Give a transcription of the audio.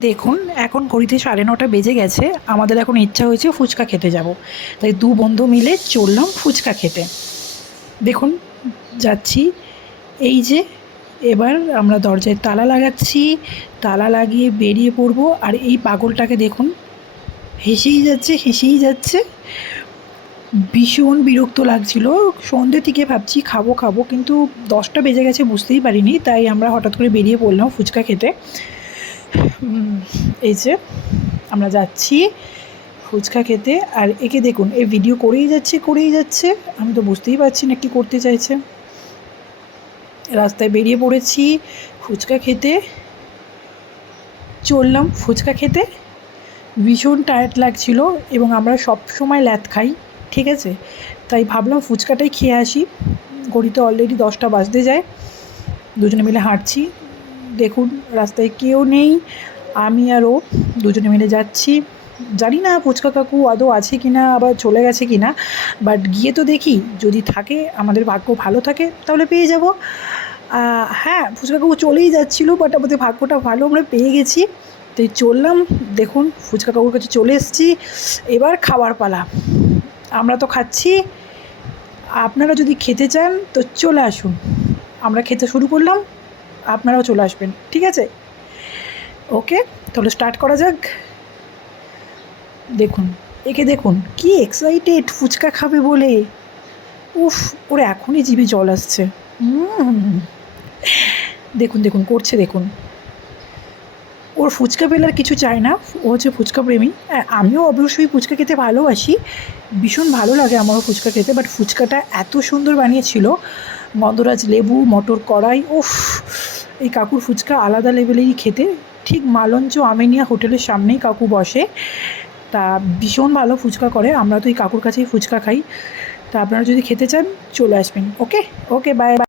দেখুন, এখন ঘড়িতে 9:30 বেজে গেছে। আমাদের এখন ইচ্ছা হয়েছে ফুচকা খেতে যাব। তাই দু বন্ধু মিলে চললাম ফুচকা খেতে। দেখুন, যাচ্ছি। এই যে এবার আমরা দরজায় তালা লাগাচ্ছি। তালা লাগিয়ে বেরিয়ে পড়ব। আর এই পাগলটাকে দেখুন, হেসেই যাচ্ছে, হেসেই যাচ্ছে। ভীষণ বিরক্ত লাগছিল। সন্ধ্যে থেকে ভাবছি খাবো খাবো, কিন্তু 10টা বেজে গেছে বুঝতেই পারিনি। তাই আমরা হঠাৎ করে বেরিয়ে পড়লাম ফুচকা খেতে। এই যে আমরা যাচ্ছি ফুচকা খেতে। আর একে দেখুন, এ ভিডিও করেই যাচ্ছে করেই যাচ্ছে। আমি তো বুঝতেই পারছি না কী করতে চাইছে। রাস্তায় বেরিয়ে পড়েছি ফুচকা খেতে। চললাম ফুচকা খেতে। ভীষণ টায়ার্ড লাগছিল এবং আমরা সব সময় ল্যাদ খাই, ঠিক আছে? তাই ভাবলাম ফুচকাটাই খেয়ে আসি। ঘড়িতে অলরেডি 10টা বাজতে যায়। দুজনে মিলে হাঁটছি। দেখুন, রাস্তায় কেউ নেই, আমি আর ও দুজনে মিলে যাচ্ছি। জানি না ফুচকা কাকু আদৌ আছে কি না, আবার চলে গেছে কি না, বাট গিয়ে তো দেখি। যদি থাকে, আমাদের ভাগ্য ভালো থাকে, তাহলে পেয়ে যাব। হ্যাঁ, ফুচকা কাকু চলেই যাচ্ছিলো, বাট আমাদের ভাগ্যটা ভালো, আমরা পেয়ে গেছি। তাই চললাম। দেখুন, ফুচকা কাকুর কাছে চলে এসেছি। এবার খাওয়ার পালা। আমরা তো খাচ্ছি, আপনারা যদি খেতে চান তো চলে আসুন। আমরা খেতে শুরু করলাম, আপনারাও চলে আসবেন, ঠিক আছে? ওকে, তাহলে স্টার্ট করা যাক। দেখুন, একে দেখুন, কি এক্সাইটেড ফুচকা খাবে বলে। উফ, ওর এখনই জিভে জল আসছে। দেখুন দেখুন করছে, দেখুন। ওর ফুচকা পেলে আর কিছু চায় না। ও হচ্ছে ফুচকা প্রেমী। হ্যাঁ, আমিও অবশ্যই ফুচকা খেতে ভালোবাসি। ভীষণ ভালো লাগে আমারও ফুচকা খেতে। বাট ফুচকাটা এত সুন্দর বানিয়েছিল, গন্ধরাজ লেবু, মটর কড়াই। উফ, এই কাকুর ফুচকা আলাদা লেভেলেরই খেতে। ঠিক মালঞ্চ আমিনিয়া হোটেলের সামনেই কাকু বসে। তা ভীষণ ভালো ফুচকা করে। আমরা তো এই কাকুর কাছেই ফুচকা খাই। তা আপনারা যদি খেতে চান চলে আসবেন। ওকে ওকে, বাই বাই।